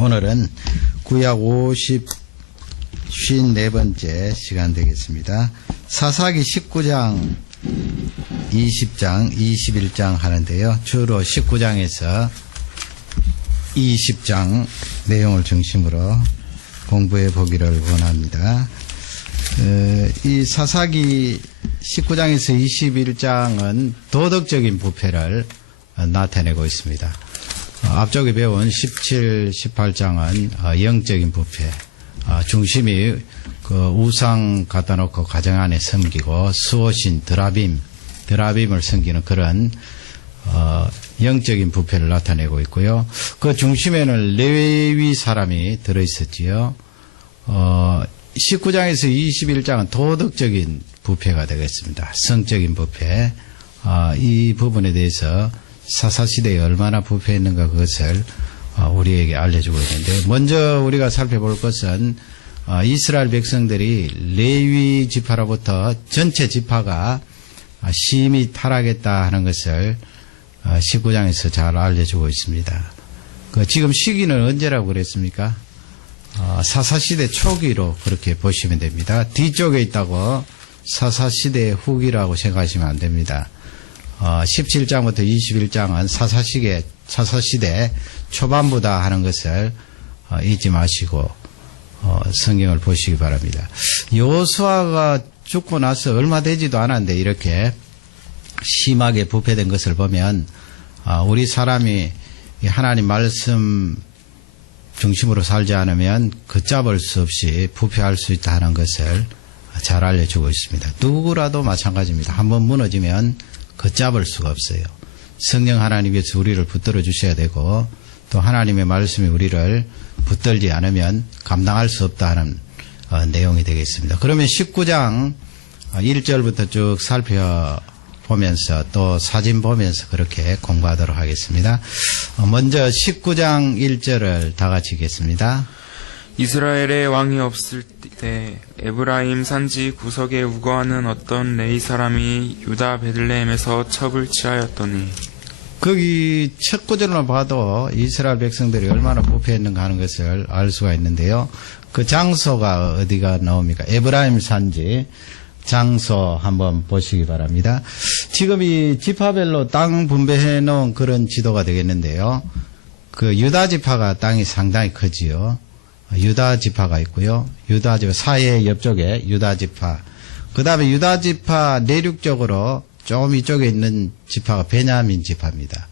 오늘은 구약 54번째 시간 되겠습니다. 사사기 19장, 20장, 21장 하는데요. 주로 19장에서 20장 내용을 중심으로 공부해 보기를 원합니다. 이 사사기 19장에서 21장은 도덕적인 부패를 나타내고 있습니다. 앞쪽에 배운 17, 18장은 영적인 부패, 중심이 그 우상 갖다 놓고 가정 안에 섬기고 수호신 드라빔을 섬기는 그런 영적인 부패를 나타내고 있고요. 그 중심에는 레위 사람이 들어있었지요. 19장에서 21장은 도덕적인 부패가 되겠습니다. 성적인 부패. 이 부분에 대해서 사사시대에 얼마나 부패했는가 그것을 우리에게 알려주고 있는데, 먼저 우리가 살펴볼 것은 이스라엘 백성들이 레위 지파로부터 전체 지파가 심히 타락했다 하는 것을 19장에서 잘 알려주고 있습니다. 지금 시기는 언제라고 그랬습니까? 사사시대 초기로 그렇게 보시면 됩니다. 뒤쪽에 있다고 사사시대 후기라고 생각하시면 안 됩니다. 17장부터 21장은 사사시대 초반부다 하는 것을 잊지 마시고 성경을 보시기 바랍니다. 여호수아가 죽고 나서 얼마 되지도 않았는데 이렇게 심하게 부패된 것을 보면 우리 사람이 하나님 말씀 중심으로 살지 않으면 걷잡을 수 없이 부패할 수 있다 하는 것을 잘 알려주고 있습니다. 누구라도 마찬가지입니다. 한번 무너지면 걷잡을 수가 없어요. 성령 하나님께서 우리를 붙들어 주셔야 되고, 또 하나님의 말씀이 우리를 붙들지 않으면 감당할 수 없다 하는 내용이 되겠습니다. 그러면 19장 1절부터 쭉 살펴보면서 또 사진 보면서 그렇게 공부하도록 하겠습니다. 먼저 19장 1절을 다 같이 읽겠습니다. 이스라엘의 왕이 없을 때 에브라임 산지 구석에 우거하는 어떤 레위 사람이 유다 베들레헴에서 첩을 취하였더니, 거기 첫 구절만 봐도 이스라엘 백성들이 얼마나 부패했는가 하는 것을 알 수가 있는데요. 그 장소가 어디가 나옵니까? 에브라임 산지 장소 한번 보시기 바랍니다. 지금 이 지파별로 땅 분배해 놓은 그런 지도가 되겠는데요. 그 유다 지파가 땅이 상당히 크지요. 유다 지파가 있고요. 유다 지파 사해 옆쪽에 유다 지파. 그 다음에 유다 지파 내륙적으로 조금 이쪽에 있는 지파가 베냐민 지파입니다.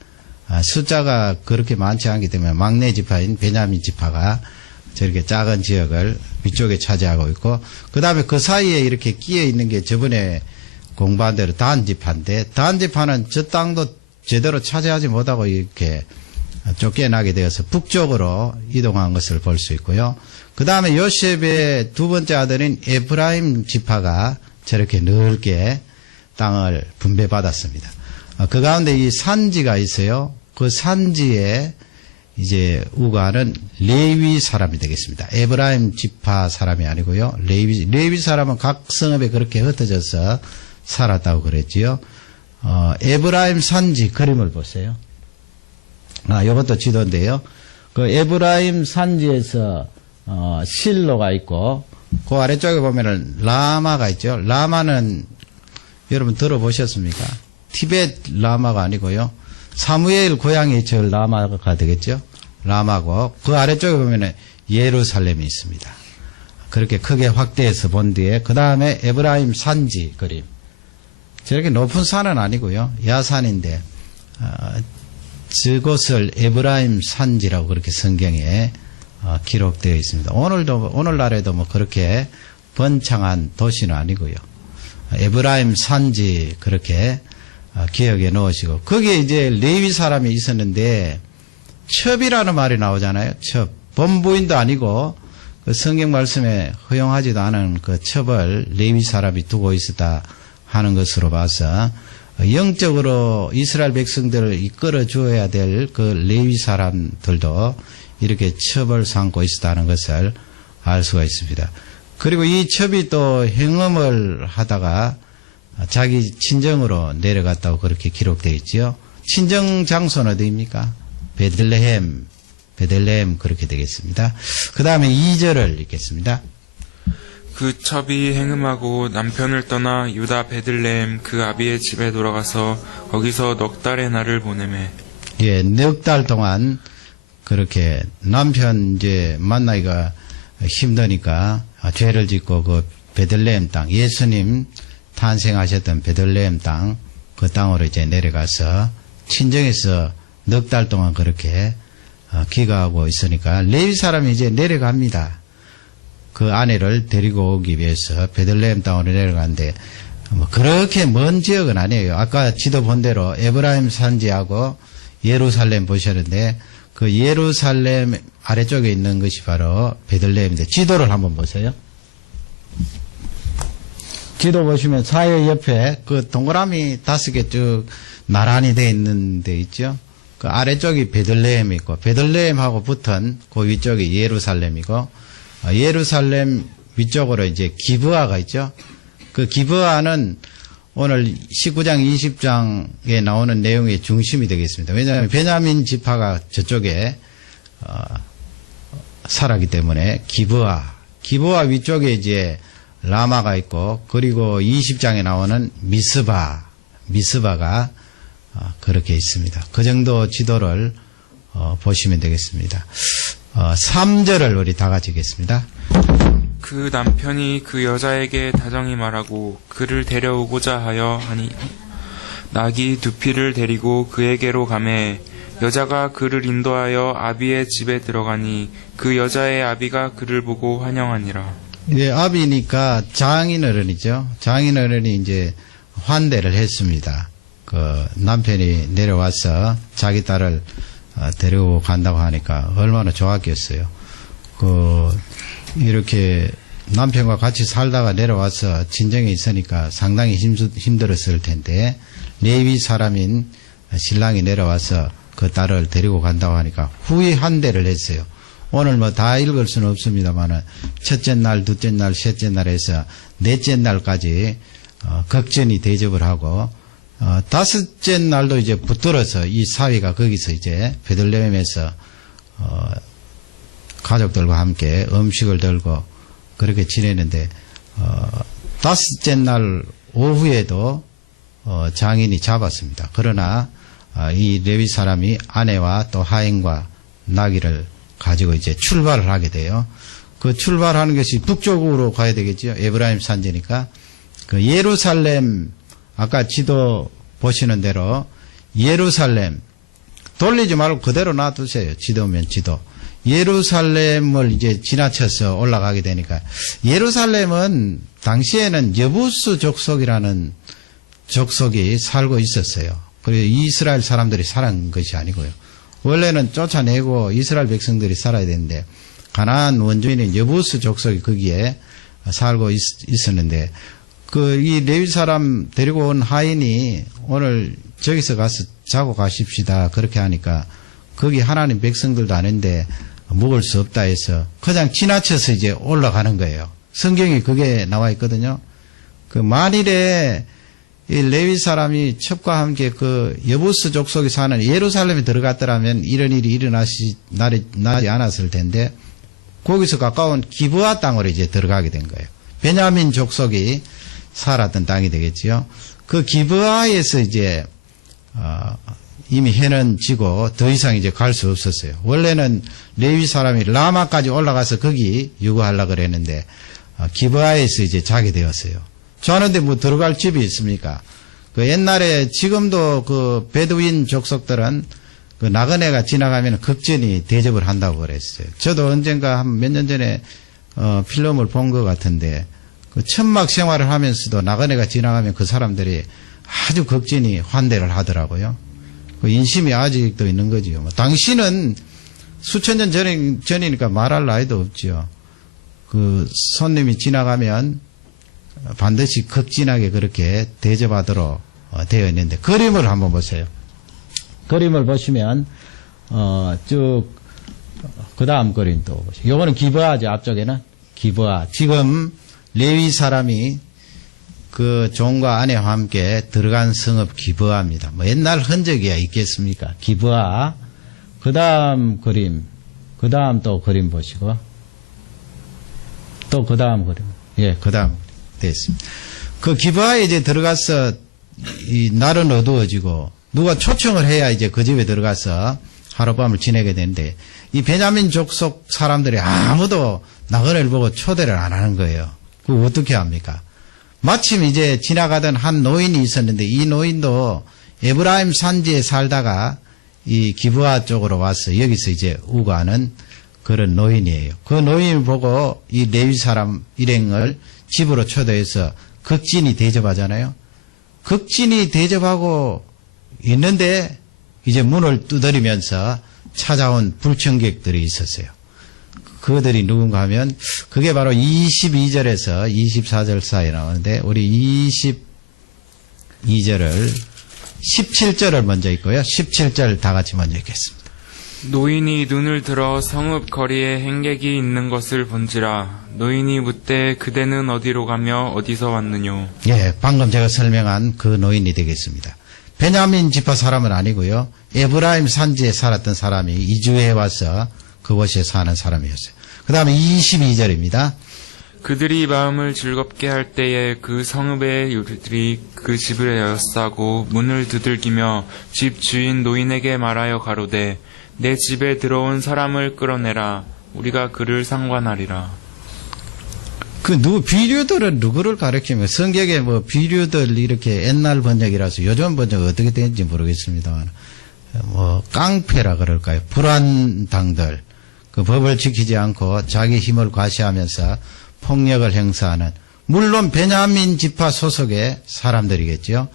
숫자가 그렇게 많지 않기 때문에 막내 지파인 베냐민 지파가 저렇게 작은 지역을 위쪽에 차지하고 있고, 그 다음에 그 사이에 이렇게 끼어 있는 게 저번에 공부한 대로 단 지파인데, 단 지파는 저 땅도 제대로 차지하지 못하고 이렇게 쫓겨나게 되어서 북쪽으로 이동한 것을 볼 수 있고요. 그 다음에 요셉의 두 번째 아들인 에브라임 지파가 저렇게 넓게 땅을 분배받았습니다. 그 가운데 이 산지가 있어요. 그 산지에 이제 우거하는 레위 사람이 되겠습니다. 에브라임 지파 사람이 아니고요. 레위 사람은 각 성읍에 그렇게 흩어져서 살았다고 그랬지요. 에브라임 산지 그림을 보세요. 이것도 지도인데요. 그 에브라임 산지에서 실로가 있고, 그 아래쪽에 보면은 라마가 있죠. 라마는 여러분 들어보셨습니까? 티벳 라마가 아니고요. 사무엘 고향이 저 라마가 되겠죠. 라마고, 그 아래쪽에 보면은 예루살렘이 있습니다. 그렇게 크게 확대해서 본 뒤에 그 다음에 에브라임 산지 그림. 저렇게 높은 산은 아니고요. 야산인데 저곳을 에브라임 산지라고 그렇게 성경에 기록되어 있습니다. 오늘날에도 뭐 그렇게 번창한 도시는 아니고요. 에브라임 산지 그렇게 기억에 넣으시고, 거기에 이제 레위 사람이 있었는데 첩이라는 말이 나오잖아요. 첩. 범부인도 아니고 그 성경 말씀에 허용하지도 않은 그 첩을 레위 사람이 두고 있었다 하는 것으로 봐서 영적으로 이스라엘 백성들을 이끌어 주어야 될 그 레위 사람들도 이렇게 첩을 삼고 있었다는 것을 알 수가 있습니다. 그리고 이 첩이 또 행음을 하다가 자기 친정으로 내려갔다고 그렇게 기록되어 있지요. 친정 장소는 어디입니까? 베들레헴 베들레헴 그렇게 되겠습니다. 그 다음에 2절을 읽겠습니다. 그 첩이 행음하고 남편을 떠나 유다 베들레헴 그 아비의 집에 돌아가서 거기서 넉 달의 날을 보내매. 예, 넉 달 동안 그렇게 남편 이제 만나기가 힘드니까 죄를 짓고 그 베들레헴 땅, 예수님 탄생하셨던 베들레헴 땅, 그 땅으로 이제 내려가서 친정에서 넉 달 동안 그렇게 기가하고 있으니까 레위 사람이 이제 내려갑니다. 그 아내를 데리고 오기 위해서 베들레헴 땅으로 내려가는데 그렇게 먼 지역은 아니에요. 아까 지도 본 대로 에브라임 산지하고 예루살렘 보셨는데 그 예루살렘 아래쪽에 있는 것이 바로 베들레헴인데 지도를 한번 보세요. 지도 보시면 사해 옆에 그 동그라미 5개 쭉 나란히 되어 있는 데 있죠. 그 아래쪽이 베들레헴이 있고 베들레헴하고 붙은 그 위쪽이 예루살렘이고 예루살렘 위쪽으로 이제 기브아가 있죠. 그 기브아는 오늘 19장 20장에 나오는 내용의 중심이 되겠습니다. 왜냐하면 베냐민 지파가 저쪽에 살았기 때문에 기브아 위쪽에 이제 라마가 있고 그리고 20장에 나오는 미스바가 그렇게 있습니다. 그 정도 지도를 보시면 되겠습니다. 3절을 우리 다 같이 읽겠습니다. 그 남편이 그 여자에게 다정히 말하고 그를 데려오고자 하여 하니 낙이 2피를 데리고 그에게로 가매 여자가 그를 인도하여 아비의 집에 들어가니 그 여자의 아비가 그를 보고 환영하니라. 예, 아비니까 장인어른이죠. 장인어른이 이제 환대를 했습니다. 그 남편이 내려와서 자기 딸을 데리고 간다고 하니까 얼마나 좋았겠어요. 이렇게 남편과 같이 살다가 내려와서 친정에 있으니까 상당히 힘들었을 텐데 레위 사람인 신랑이 내려와서 그 딸을 데리고 간다고 하니까 후에 환대를 했어요. 오늘 뭐 다 읽을 수는 없습니다만은 첫째 날, 둘째 날, 셋째 날에서 넷째 날까지 극전히 대접을 하고 5째 날도 이제 붙들어서 이 사위가 거기서 이제 베들레헴에서 가족들과 함께 음식을 들고 그렇게 지내는데 5째 날 오후에도 장인이 잡았습니다. 그러나 이 레위 사람이 아내와 또 하인과 나귀를 가지고 이제 출발을 하게 돼요. 그 출발하는 것이 북쪽으로 가야 되겠죠. 에브라임 산지니까. 그 예루살렘, 아까 지도 보시는 대로 예루살렘, 돌리지 말고 그대로 놔두세요. 지도면 지도. 예루살렘을 이제 지나쳐서 올라가게 되니까 예루살렘은 당시에는 여부스 족속이라는 족속이 살고 있었어요. 그리고 이스라엘 사람들이 살은 것이 아니고요. 원래는 쫓아내고 이스라엘 백성들이 살아야 되는데 가나안 원주민인 여부스 족속이 거기에 살고 있었는데 이 레위 사람 데리고 온 하인이 오늘 저기서 가서 자고 가십시다 그렇게 하니까 거기 하나님 백성들도 아닌데 묵을 수 없다 해서 그냥 지나쳐서 이제 올라가는 거예요. 성경에 그게 나와 있거든요. 만일에 이 레위 사람이 첩과 함께 그 여부스 족속이 사는 예루살렘에 들어갔더라면 이런 일이 나지 않았을 텐데 거기서 가까운 기브아 땅으로 이제 들어가게 된 거예요. 베냐민 족속이 살았던 땅이 되겠지요. 그 기브아에서 이제 이미 해는 지고 더 이상 이제 갈 수 없었어요. 원래는 레위 사람이 라마까지 올라가서 거기 유구하려고 그랬는데 기브아에서 이제 자게 되었어요. 저하는데 뭐 들어갈 집이 있습니까? 옛날에 지금도 그 베두인 족속들은 그 나그네가 지나가면 극전히 대접을 한다고 그랬어요. 저도 언젠가 한 몇 년 전에 필름을 본 것 같은데 그 천막 생활을 하면서도 나그네가 지나가면 그 사람들이 아주 극전히 환대를 하더라고요. 그 인심이 아직도 있는 거지요. 당시는 수천 년 전이니까 말할 나이도 없지요. 그 손님이 지나가면 반드시 극진하게 그렇게 대접하도록 되어 있는데 그림을 한번 보세요. 그림을 보시면 쭉 그 다음 그림 또 보시죠. 요거는 기브아죠. 앞쪽에는 기브아. 지금 레위 사람이 그 종과 아내와 함께 들어간 성읍 기브아입니다. 뭐 옛날 흔적이야 있겠습니까? 기브아. 그 다음 그림 그 다음 또 그림 보시고, 또 그 다음 그림. 예, 그 다음 됐습니다. 그 기부하에 이제 들어가서, 이 날은 어두워지고, 누가 초청을 해야 이제 그 집에 들어가서 하룻밤을 지내게 되는데, 이 베냐민 족속 사람들이 아무도 나그네를 보고 초대를 안 하는 거예요. 그거 어떻게 합니까? 마침 이제 지나가던 한 노인이 있었는데, 이 노인도 에브라임 산지에 살다가 이 기브아 쪽으로 와서 여기서 이제 우거하는 그런 노인이에요. 그 노인을 보고 이 레위 사람 일행을 집으로 초대해서 극진히 대접하잖아요. 극진히 대접하고 있는데 이제 문을 두드리면서 찾아온 불청객들이 있었어요. 그들이 누군가 하면 그게 바로 22절에서 24절 사이에 나오는데 우리 22절을 17절을 먼저 읽고요. 17절 다 같이 먼저 읽겠습니다. 노인이 눈을 들어 성읍 거리에 행객이 있는 것을 본지라. 노인이 묻되 그대는 어디로 가며 어디서 왔느뇨. 예, 방금 제가 설명한 그 노인이 되겠습니다. 베냐민 지파 사람은 아니고요. 에브라임 산지에 살았던 사람이 이주해 와서 그곳에 사는 사람이었어요. 그 다음에 22절입니다. 그들이 마음을 즐겁게 할 때에 그 성읍의 유리들이 그 집을 에워싸고 문을 두들기며 집 주인 노인에게 말하여 가로되 내 집에 들어온 사람을 끌어내라. 우리가 그를 상관하리라. 비류들은 누구를 가르치면 성경에 뭐 비류들 이렇게 옛날 번역이라서 요즘 번역 어떻게 되는지 모르겠습니다만 뭐 깡패라 그럴까요? 불안당들 그 법을 지키지 않고 자기 힘을 과시하면서 폭력을 행사하는 물론 베냐민 지파 소속의 사람들이겠죠.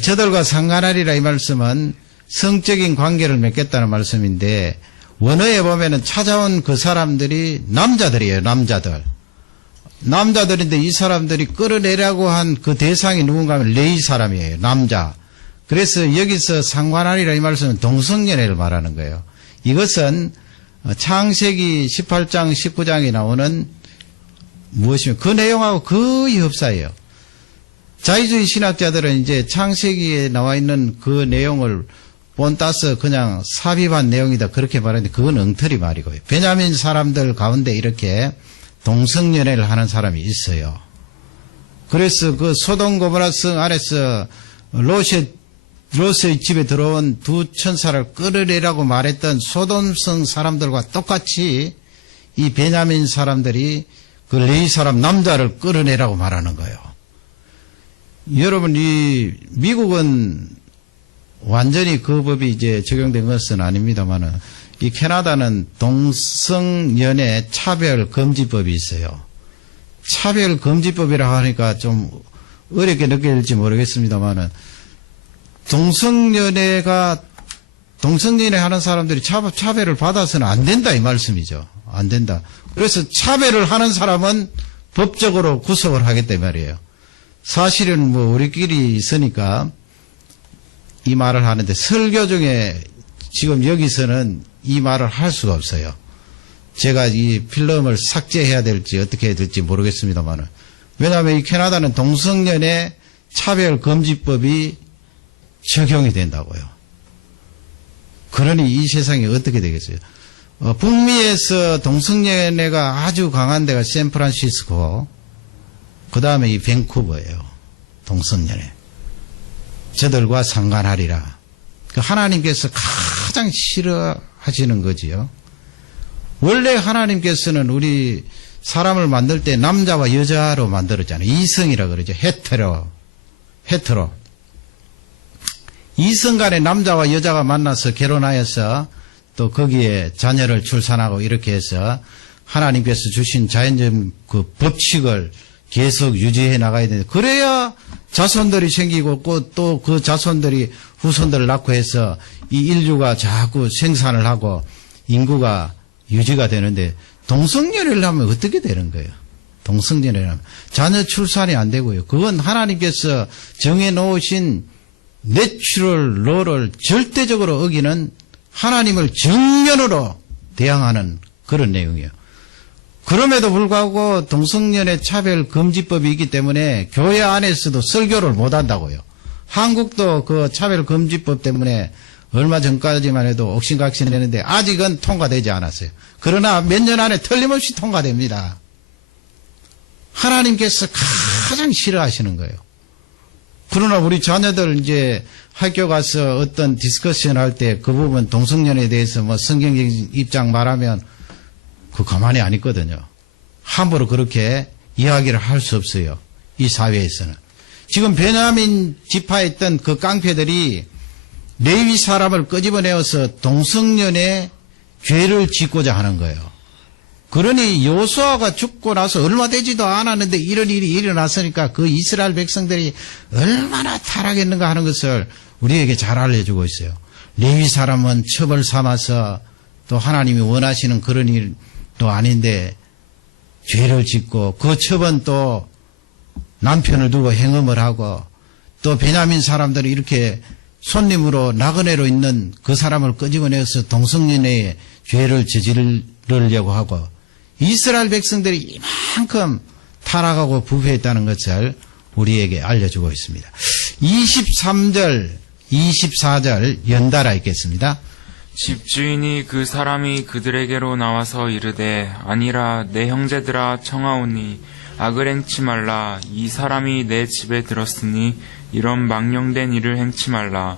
저들과 상관하리라 이 말씀은 성적인 관계를 맺겠다는 말씀인데 원어에 보면은 찾아온 그 사람들이 남자들이에요. 남자들인데 이 사람들이 끌어내라고 한 그 대상이 누군가 하면 레위 사람이에요. 남자. 그래서 여기서 상관하리라 이 말씀은 동성연애를 말하는 거예요. 이것은 창세기 18장 19장에 나오는 무엇이면 그 내용하고 거의 흡사해요. 자유주의 신학자들은 이제 창세기에 나와 있는 그 내용을 본따서 그냥 삽입한 내용이다 그렇게 말하는데 그건 엉터리 말이고요. 베냐민 사람들 가운데 이렇게 동성연애를 하는 사람이 있어요. 그래서 그 소돔 고모라 성 안에서 롯의 집에 들어온 두 천사를 끌어내라고 말했던 소돔성 사람들과 똑같이 이 베냐민 사람들이 그 레위 사람 남자를 끌어내라고 말하는 거예요. 여러분, 이 미국은 완전히 그 법이 이제 적용된 것은 아닙니다만은 이 캐나다는 동성연애 차별금지법이 있어요. 차별금지법이라고 하니까 좀 어렵게 느껴질지 모르겠습니다만은 동성연애 하는 사람들이 차별을 받아서는 안 된다 이 말씀이죠. 안 된다. 그래서 차별을 하는 사람은 법적으로 구속을 하겠다 이 말이에요. 사실은 뭐 우리끼리 있으니까 이 말을 하는데 설교 중에 지금 여기서는 이 말을 할 수가 없어요. 제가 이 필름을 삭제해야 될지 어떻게 해야 될지 모르겠습니다만은 왜냐하면 이 캐나다는 동성연애 차별금지법이 적용이 된다고요. 그러니 이 세상이 어떻게 되겠어요? 북미에서 동성연애가 아주 강한 데가 샌프란시스코, 그 다음에 이 밴쿠버예요. 동성연애. 저들과 상관하리라. 하나님께서 가장 싫어하시는 거지요. 원래 하나님께서는 우리 사람을 만들 때 남자와 여자로 만들었잖아요. 이성이라 그러죠. 헤테로. 이성 간에 남자와 여자가 만나서 결혼하여서 또 거기에 자녀를 출산하고 이렇게 해서 하나님께서 주신 자연적 그 법칙을 계속 유지해 나가야 되는데 그래야 자손들이 생기고 또 그 자손들이 후손들을 낳고 해서 이 인류가 자꾸 생산을 하고 인구가 유지가 되는데 동성연애를 하면 어떻게 되는 거예요? 동성연애를 하면 자녀 출산이 안 되고요. 그건 하나님께서 정해놓으신 내추럴 로를 절대적으로 어기는 하나님을 정면으로 대항하는 그런 내용이에요. 그럼에도 불구하고 동성연애 차별금지법이 있기 때문에 교회 안에서도 설교를 못한다고요. 한국도 그 차별금지법 때문에 얼마 전까지만 해도 옥신각신했는데 아직은 통과되지 않았어요. 그러나 몇 년 안에 틀림없이 통과됩니다. 하나님께서 가장 싫어하시는 거예요. 그러나 우리 자녀들 이제 학교 가서 어떤 디스커션 할 때 그 부분 동성연애에 대해서 뭐 성경적인 입장 말하면 그 가만히 안 있거든요. 함부로 그렇게 이야기를 할 수 없어요. 이 사회에서는. 지금 베냐민 지파에 있던 그 깡패들이 레위 사람을 끄집어내어서 동성연애 죄를 짓고자 하는 거예요. 그러니 여호수아가 죽고 나서 얼마 되지도 않았는데 이런 일이 일어났으니까 그 이스라엘 백성들이 얼마나 타락했는가 하는 것을 우리에게 잘 알려주고 있어요. 레위 사람은 첩을 삼아서 또 하나님이 원하시는 그런 일도 아닌데 죄를 짓고 그 첩은 또 남편을 두고 행음을 하고 또 베냐민 사람들이 이렇게 손님으로 나그네로 있는 그 사람을 끄집어내서 동성연애의 죄를 저지르려고 하고 이스라엘 백성들이 이만큼 타락하고 부패했다는 것을 우리에게 알려주고 있습니다. 23절, 24절 연달아 읽겠습니다. 집주인이 그 사람이 그들에게로 나와서 이르되 아니라 내 형제들아 청하오니 악을 행치 말라. 이 사람이 내 집에 들었으니 이런 망령된 일을 행치 말라.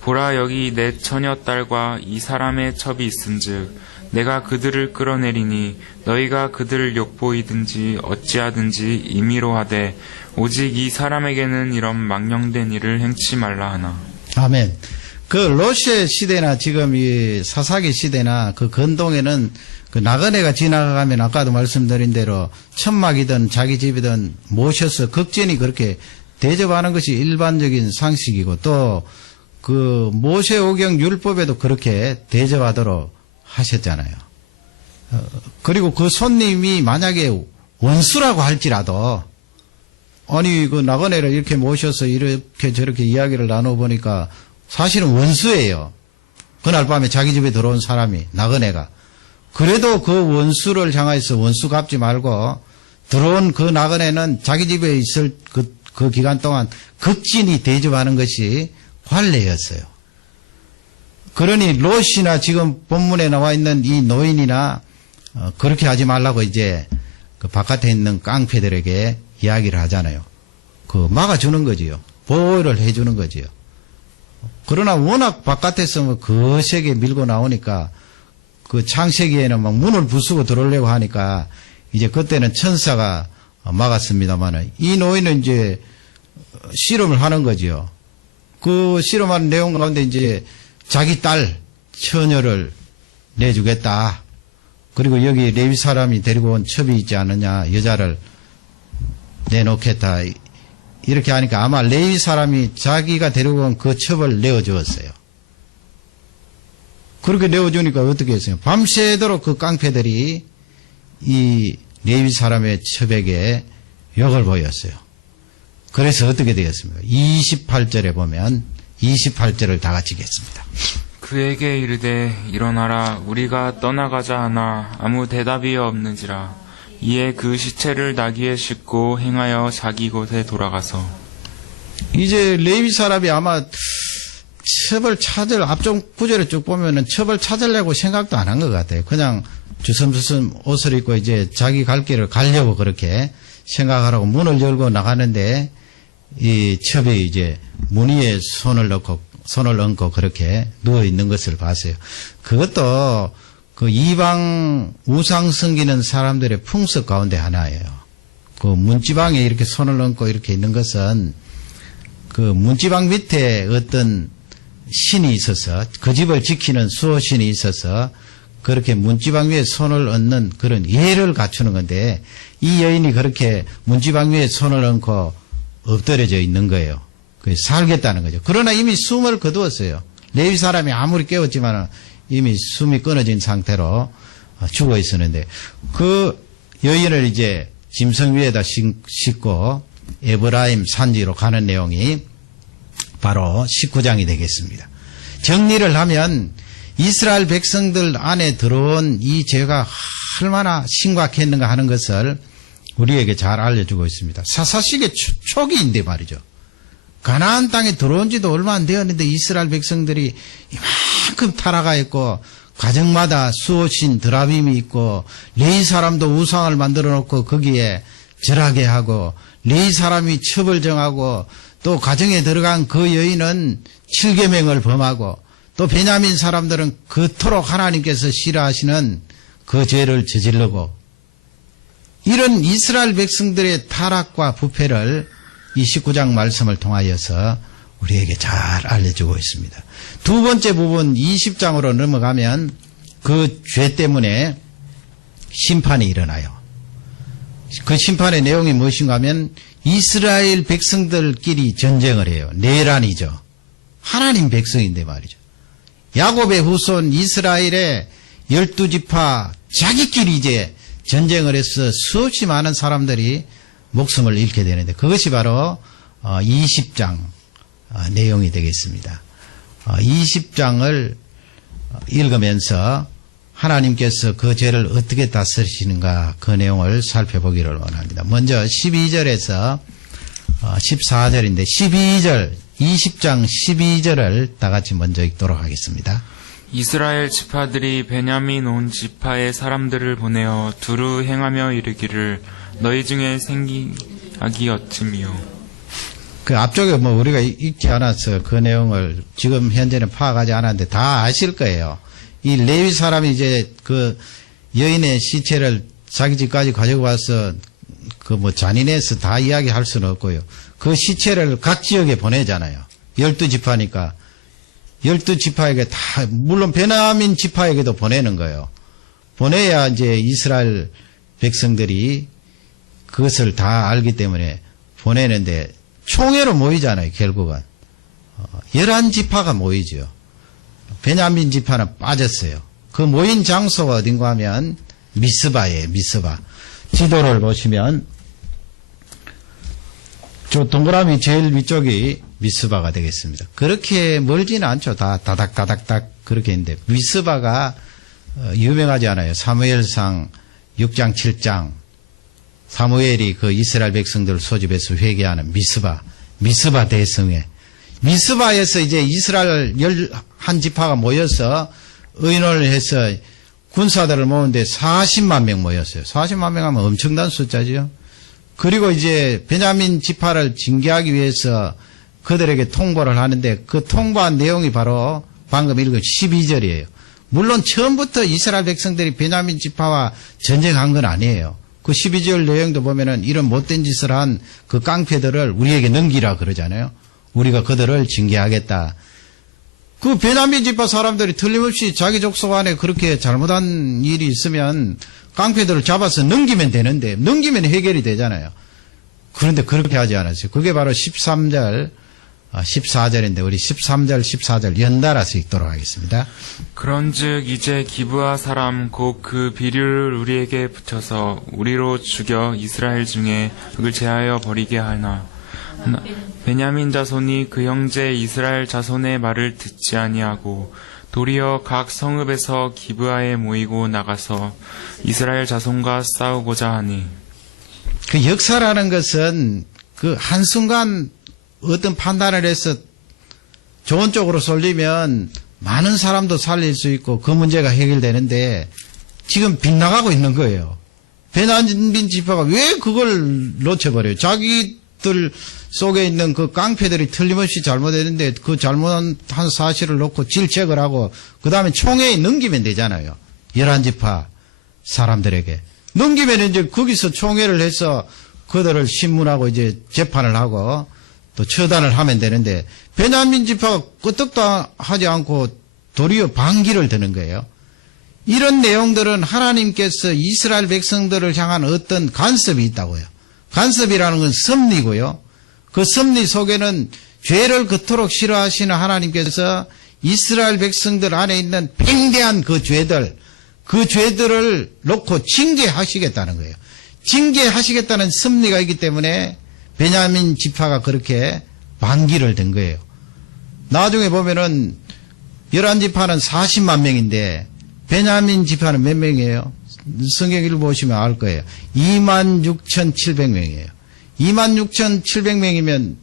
보라 여기 내 처녀 딸과 이 사람의 첩이 있은즉 내가 그들을 끌어내리니 너희가 그들을 욕보이든지 어찌하든지 임의로 하되 오직 이 사람에게는 이런 망령된 일을 행치 말라 하나. 아멘. 그 로시아 시대나 지금 이 사사기 시대나 그 근동에는 그 나그네가 지나가면 아까도 말씀드린 대로 천막이든 자기 집이든 모셔서 극진히 그렇게 대접하는 것이 일반적인 상식이고 또 그 모세오경 율법에도 그렇게 대접하도록 하셨잖아요. 그리고 그 손님이 만약에 원수라고 할지라도 아니 그 나그네를 이렇게 모셔서 이렇게 저렇게 이야기를 나눠보니까 사실은 원수예요. 그날 밤에 자기 집에 들어온 사람이 나그네가. 그래도 그 원수를 향해서 원수 갚지 말고 들어온 그 나그네는 자기 집에 있을 그 기간 동안 극진히 대접하는 것이 관례였어요. 그러니 롯이나 지금 본문에 나와 있는 이 노인이나 그렇게 하지 말라고 이제 그 바깥에 있는 깡패들에게 이야기를 하잖아요. 그 막아주는 거지요. 보호를 해주는 거지요. 그러나 워낙 바깥에서 뭐 거세게 밀고 나오니까 그 창세기에는 막 문을 부수고 들어오려고 하니까 이제 그때는 천사가 막았습니다만 이 노인은 이제 실험을 하는 거지요. 그 실험하는 내용 가운데 이제 자기 딸 처녀를 내주겠다. 그리고 여기 레위 사람이 데리고 온 첩이 있지 않느냐. 여자를 내놓겠다. 이렇게 하니까 아마 레위 사람이 자기가 데리고 온 그 첩을 내어주었어요. 그렇게 내어주니까 어떻게 했어요? 밤새도록 그 깡패들이 이 레위 사람의 첩에게 욕을 보였어요. 그래서 어떻게 되겠습니까? 28절에 보면 28절을 다 같이 읽겠습니다. 그에게 이르되 일어나라 우리가 떠나가자 하나 아무 대답이 없는지라. 이에 그 시체를 나귀에 싣고 행하여 자기 곳에 돌아가서. 이제 레위 사람이 아마 첩을 찾을 앞쪽 구절에 쭉 보면은 첩을 찾으려고 생각도 안 한 것 같아요. 그냥 주섬주섬 옷을 입고 이제 자기 갈 길을 가려고 그렇게 생각하라고 문을 열고 나가는데 이 첩이 이제 문 위에 손을 얹고 그렇게 누워 있는 것을 봤어요. 그것도 그 이방 우상 섬기는 사람들의 풍습 가운데 하나예요. 그 문지방에 이렇게 손을 얹고 이렇게 있는 것은 그 문지방 밑에 어떤 신이 있어서 그 집을 지키는 수호신이 있어서 그렇게 문지방 위에 손을 얹는 그런 예를 갖추는 건데 이 여인이 그렇게 문지방 위에 손을 얹고 엎드려져 있는 거예요. 살겠다는 거죠. 그러나 이미 숨을 거두었어요. 레위 사람이 아무리 깨웠지만 이미 숨이 끊어진 상태로 죽어 있었는데 그 여인을 이제 짐승 위에다 싣고 에브라임 산지로 가는 내용이 바로 19장이 되겠습니다. 정리를 하면 이스라엘 백성들 안에 들어온 이 죄가 얼마나 심각했는가 하는 것을 우리에게 잘 알려주고 있습니다. 사사시기의 초기인데 말이죠. 가나안 땅에 들어온 지도 얼마 안 되었는데 이스라엘 백성들이 이만큼 타락하 있고 가정마다 수호신 드라빔이 있고 레위 사람도 우상을 만들어 놓고 거기에 절하게 하고 레위 사람이 첩을 정하고 또 가정에 들어간 그 여인은 7계명을 범하고 또 베냐민 사람들은 그토록 하나님께서 싫어하시는 그 죄를 저지르고 이런 이스라엘 백성들의 타락과 부패를 이 19장 말씀을 통하여서 우리에게 잘 알려주고 있습니다. 두 번째 부분 20장으로 넘어가면 그 죄 때문에 심판이 일어나요. 그 심판의 내용이 무엇인가 하면 이스라엘 백성들끼리 전쟁을 해요. 내란이죠. 하나님 백성인데 말이죠. 야곱의 후손 이스라엘의 12지파 자기끼리 이제 전쟁을 해서 수없이 많은 사람들이 목숨을 잃게 되는데 그것이 바로 20장 내용이 되겠습니다. 20장을 읽으면서 하나님께서 그 죄를 어떻게 다스리시는가 그 내용을 살펴보기를 원합니다. 먼저 12절에서 14절인데 12절 20장 12절을 다 같이 먼저 읽도록 하겠습니다. 이스라엘 지파들이 베냐민 온 지파의 사람들을 보내어 두루 행하며 이르기를 너희 중에 생기악이 어찌미요. 그 앞쪽에 뭐 우리가 읽지 않아서 그 내용을 지금 현재는 파악하지 않았는데 다 아실 거예요. 이 레위 사람이 이제 그 여인의 시체를 자기 집까지 가지고 와서 그 뭐 잔인해서 다 이야기할 수는 없고요. 그 시체를 각 지역에 보내잖아요. 12지파니까 12지파에게 다 물론 베냐민 지파에게도 보내는 거예요. 보내야 이제 이스라엘 백성들이 그것을 다 알기 때문에 보내는데 총회로 모이잖아요. 결국은 11지파가 모이죠. 베냐민 지파는 빠졌어요. 그 모인 장소가 어딘가 하면 미스바예요. 미스바. 지도를 보시면 저 동그라미 제일 위쪽이 미스바가 되겠습니다. 그렇게 멀지는 않죠. 다 다닥다닥닥 그렇게 있는데 미스바가 유명하지 않아요. 사무엘상 6장 7장 사무엘이 그 이스라엘 백성들을 소집해서 회개하는 미스바 대성회. 미스바에서 이제 이스라엘 11지파가 모여서 의논을 해서 군사들을 모으는데 40만 명 모였어요. 40만 명 하면 엄청난 숫자죠. 그리고 이제 베냐민 지파를 징계하기 위해서 그들에게 통보를 하는데 그 통보한 내용이 바로 방금 읽은 12절이에요. 물론 처음부터 이스라엘 백성들이 베냐민 지파와 전쟁한 건 아니에요. 그 12절 내용도 보면은 이런 못된 짓을 한 그 깡패들을 우리에게 넘기라 그러잖아요. 우리가 그들을 징계하겠다. 그 베냐민 지파 사람들이 틀림없이 자기 족속 안에 그렇게 잘못한 일이 있으면 깡패들을 잡아서 넘기면 되는데 넘기면 해결이 되잖아요. 그런데 그렇게 하지 않았어요. 그게 바로 13절 14절인데 우리 13절 14절 연달아서 읽도록 하겠습니다. 그런즉 이제 기브아 사람 곧 그 비류를 우리에게 붙여서 우리로 죽여 이스라엘 중에 그를 제하여 버리게 하나 베냐민 자손이 그 형제 이스라엘 자손의 말을 듣지 아니하고 도리어 각 성읍에서 기브아에 모이고 나가서 이스라엘 자손과 싸우고자 하니 그 역사라는 것은 그 한순간 어떤 판단을 해서 좋은 쪽으로 쏠리면 많은 사람도 살릴 수 있고 그 문제가 해결되는데 지금 빗나가고 있는 거예요. 베냐민 지파가 왜 그걸 놓쳐버려요? 자기들 속에 있는 그 깡패들이 틀림없이 잘못했는데 그 잘못한 사실을 놓고 질책을 하고 그 다음에 총회에 넘기면 되잖아요. 11지파 사람들에게. 넘기면 이제 거기서 총회를 해서 그들을 신문하고 이제 재판을 하고 또 처단을 하면 되는데 베냐민 지파가 끄떡도 하지 않고 도리어 반기를 드는 거예요. 이런 내용들은 하나님께서 이스라엘 백성들을 향한 어떤 간섭이 있다고요. 간섭이라는 건 섭리고요. 그 섭리 속에는 죄를 그토록 싫어하시는 하나님께서 이스라엘 백성들 안에 있는 팽대한 그 죄들을 놓고 징계하시겠다는 거예요. 징계하시겠다는 섭리가 있기 때문에 베냐민 지파가 그렇게 반기를 든 거예요. 나중에 보면은 11지파는 40만 명인데 베냐민 지파는 몇 명이에요? 성경 읽어보시면 알 거예요. 26,700명이에요. 26,700명이면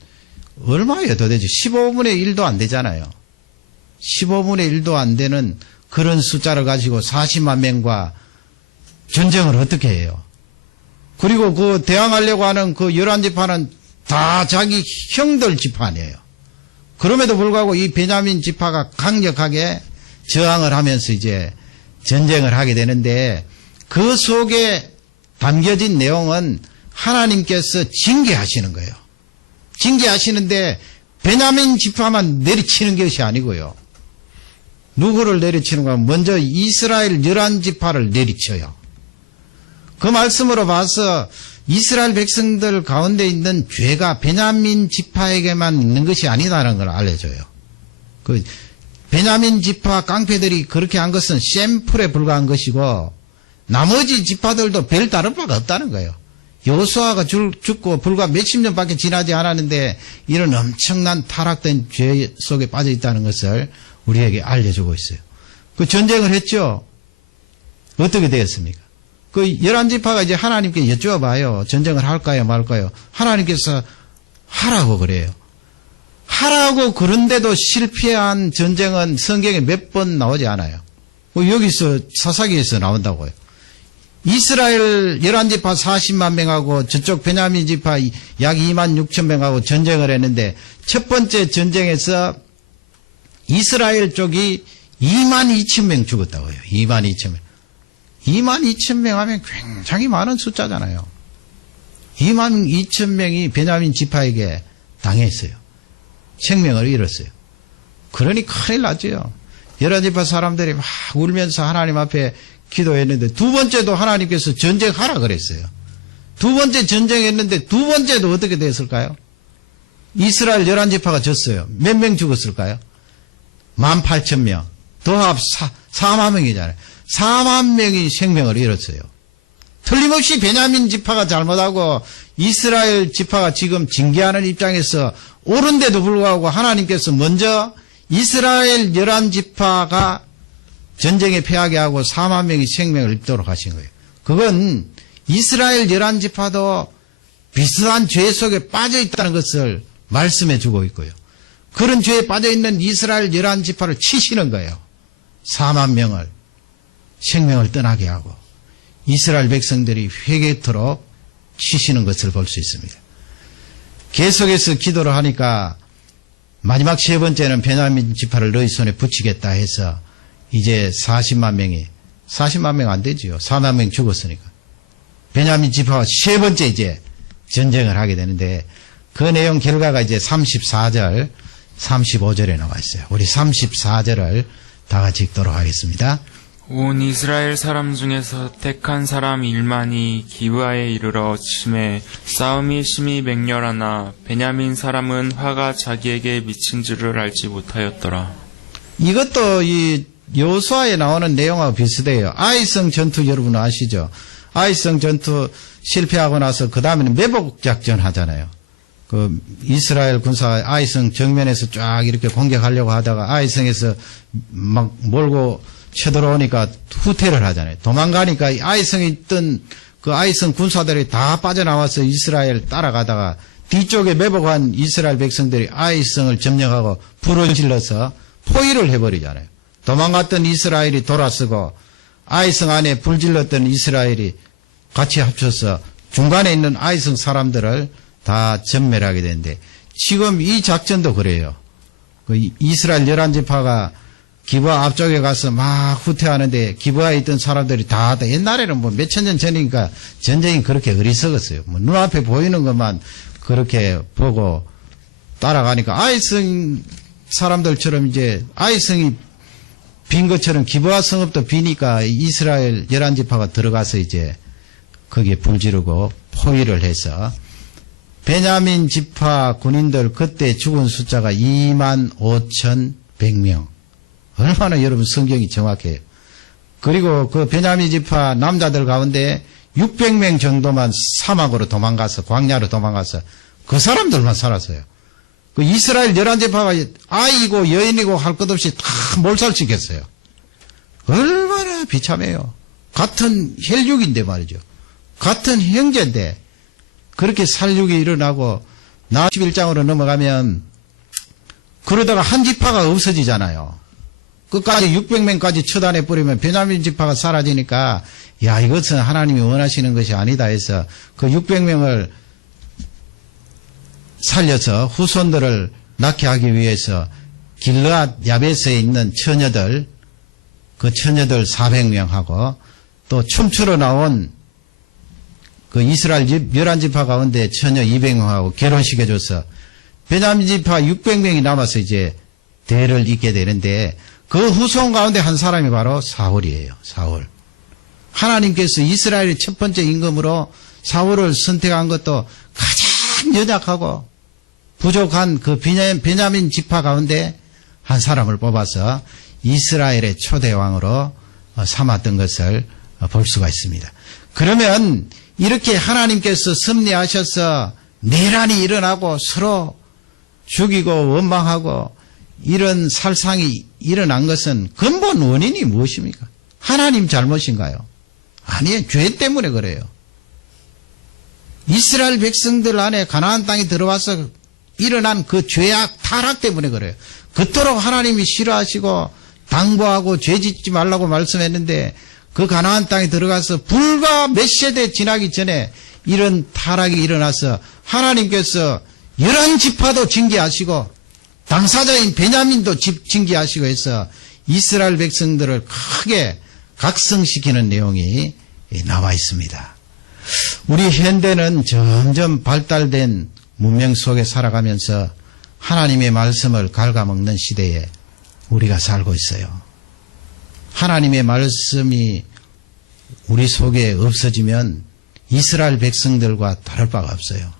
얼마예요 도대체? 15분의 1도 안 되잖아요. 15분의 1도 안 되는 그런 숫자를 가지고 40만 명과 전쟁을 어떻게 해요? 그리고 그 대항하려고 하는 그 11지파는 다 자기 형들 지파 아니에요. 그럼에도 불구하고 이 베냐민 지파가 강력하게 저항을 하면서 이제 전쟁을 하게 되는데 그 속에 담겨진 내용은 하나님께서 징계하시는 거예요. 징계하시는데 베냐민 지파만 내리치는 것이 아니고요. 누구를 내리치는가? 먼저 이스라엘 11지파를 내리쳐요. 그 말씀으로 봐서 이스라엘 백성들 가운데 있는 죄가 베냐민 지파에게만 있는 것이 아니다라는 걸 알려줘요. 그 베냐민 지파 깡패들이 그렇게 한 것은 샘플에 불과한 것이고 나머지 지파들도 별 다른 바가 없다는 거예요. 여호수아가 죽고 불과 몇십 년밖에 지나지 않았는데 이런 엄청난 타락된 죄 속에 빠져 있다는 것을 우리에게 알려주고 있어요. 그 전쟁을 했죠. 어떻게 되었습니까? 그 11지파가 이제 하나님께 여쭈어봐요. 전쟁을 할까요 말까요? 하나님께서 하라고 그래요. 하라고 그런데도 실패한 전쟁은 성경에 몇 번 나오지 않아요. 여기서 사사기에서 나온다고요. 이스라엘 11지파 40만 명하고 저쪽 베냐민 지파 약 2만 6천 명하고 전쟁을 했는데 첫 번째 전쟁에서 이스라엘 쪽이 2만 2천 명 죽었다고요. 2만 2천 명. 2만 2천 명 하면 굉장히 많은 숫자잖아요. 2만 2천 명이 베냐민 지파에게 당했어요. 생명을 잃었어요. 그러니 큰일 났죠. 11지파 사람들이 막 울면서 하나님 앞에 기도했는데 두 번째도 하나님께서 전쟁하라 그랬어요. 두 번째 전쟁했는데 두 번째도 어떻게 됐을까요? 이스라엘 11지파가 졌어요. 몇 명 죽었을까요? 18,000명. 더합 4만 명이잖아요. 4만 명이 생명을 잃었어요. 틀림없이 베냐민 지파가 잘못하고 이스라엘 지파가 지금 징계하는 입장에서 옳은데도 불구하고 하나님께서 먼저 이스라엘 11지파가 전쟁에 패하게 하고 4만 명이 생명을 잃도록 하신 거예요. 그건 이스라엘 11지파도 비슷한 죄 속에 빠져 있다는 것을 말씀해 주고 있고요. 그런 죄에 빠져 있는 이스라엘 11지파를 치시는 거예요. 4만 명을 생명을 떠나게 하고 이스라엘 백성들이 회개토록 치시는 것을 볼 수 있습니다. 계속해서 기도를 하니까 마지막 세 번째는 베냐민 지파를 너희 손에 붙이겠다 해서 이제 40만 명 안 되지요. 4만 명 죽었으니까. 베냐민 지파와 세 번째 이제 전쟁을 하게 되는데 그 내용 결과가 이제 34절, 35절에 나와 있어요. 우리 34절을 다 같이 읽도록 하겠습니다. 온 이스라엘 사람 중에서 택한 사람 1만이 기브아에 이르러 침에 싸움이 심히 맹렬하나 베냐민 사람은 화가 자기에게 미친 줄을 알지 못하였더라. 이것도 이 여호수아에 나오는 내용하고 비슷해요. 아이성 전투 여러분 아시죠? 아이성 전투 실패하고 나서 그 다음에는 매복 작전 하잖아요. 그 이스라엘 군사가 아이성 정면에서 쫙 이렇게 공격하려고 하다가 아이성에서 막 몰고 쳐들어오니까 후퇴를 하잖아요. 도망가니까 아이성에 있던 그 아이성 군사들이 다 빠져나와서 이스라엘 따라가다가 뒤쪽에 매복한 이스라엘 백성들이 아이성을 점령하고 불을 질러서 포위를 해버리잖아요. 도망갔던 이스라엘이 돌아서고 아이성 안에 불 질렀던 이스라엘이 같이 합쳐서 중간에 있는 아이성 사람들을 다 전멸하게 되는데 지금 이 작전도 그래요. 그 이스라엘 11지파가 기브아 앞쪽에 가서 막 후퇴하는데 기브아에 있던 사람들이 다 옛날에는 뭐 몇천 년 전이니까 전쟁이 그렇게 어리석었어요. 뭐 눈앞에 보이는 것만 그렇게 보고 따라가니까 아이성 사람들처럼 이제 아이성이 빈 것처럼 기브아 성읍도 비니까 이스라엘 11지파가 들어가서 이제 거기에 불 지르고 포위를 해서 베냐민 지파 군인들 그때 죽은 숫자가 25,100명. 얼마나 여러분 성경이 정확해요. 그리고 그 베냐민 지파 남자들 가운데 600명 정도만 사막으로 도망가서 광야로 도망가서 그 사람들만 살았어요. 그 이스라엘 11지파가 아이고 여인이고 할 것 없이 다 몰살시켰어요. 얼마나 비참해요. 같은 혈육인데 말이죠. 같은 형제인데 그렇게 살육이 일어나고 나 11장으로 넘어가면 그러다가 한 지파가 없어지잖아요. 끝까지 600명까지 처단해 버리면 베냐민 지파가 사라지니까 야, 이것은 하나님이 원하시는 것이 아니다 해서 그 600명을 살려서 후손들을 낳게 하기 위해서 길르앗 야베스에 있는 처녀들, 그 처녀들 400명하고 또 춤추러 나온 그 이스라엘 11지파 가운데 처녀 200명하고 결혼시켜줘서 베냐민 지파 600명이 남아서 이제 대를 잇게 되는데 그 후손 가운데 한 사람이 바로 사울이에요. 사울. 하나님께서 이스라엘의 첫 번째 임금으로 사울을 선택한 것도 가장 연약하고 부족한 그 베냐민 지파 가운데 한 사람을 뽑아서 이스라엘의 초대 왕으로 삼았던 것을 볼 수가 있습니다. 그러면 이렇게 하나님께서 섭리하셔서 내란이 일어나고 서로 죽이고 원망하고 이런 살상이 일어난 것은 근본 원인이 무엇입니까? 하나님 잘못인가요? 아니에요. 죄 때문에 그래요. 이스라엘 백성들 안에 가나안 땅에 들어와서 일어난 그 죄악 타락 때문에 그래요. 그토록 하나님이 싫어하시고 당부하고 죄 짓지 말라고 말씀했는데 그 가나안 땅에 들어가서 불과 몇 세대 지나기 전에 이런 타락이 일어나서 하나님께서 11지파도 징계하시고 당사자인 베냐민도 징계하시고 해서 이스라엘 백성들을 크게 각성시키는 내용이 나와 있습니다. 우리 현대는 점점 발달된 문명 속에 살아가면서 하나님의 말씀을 갉아먹는 시대에 우리가 살고 있어요. 하나님의 말씀이 우리 속에 없어지면 이스라엘 백성들과 다를 바가 없어요.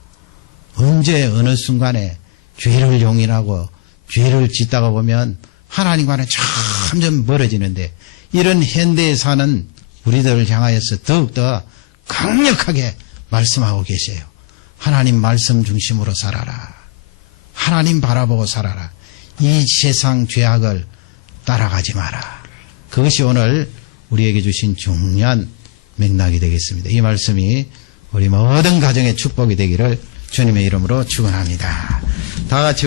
언제 어느 순간에 죄를 용인하고 죄를 짓다가 보면 하나님과는 점점 멀어지는데 이런 현대에 사는 우리들을 향하여서 더욱더 강력하게 말씀하고 계세요. 하나님 말씀 중심으로 살아라. 하나님 바라보고 살아라. 이 세상 죄악을 따라가지 마라. 그것이 오늘 우리에게 주신 중요한 맥락이 되겠습니다. 이 말씀이 우리 모든 가정의 축복이 되기를 주님의 이름으로 축원합니다. 다 같이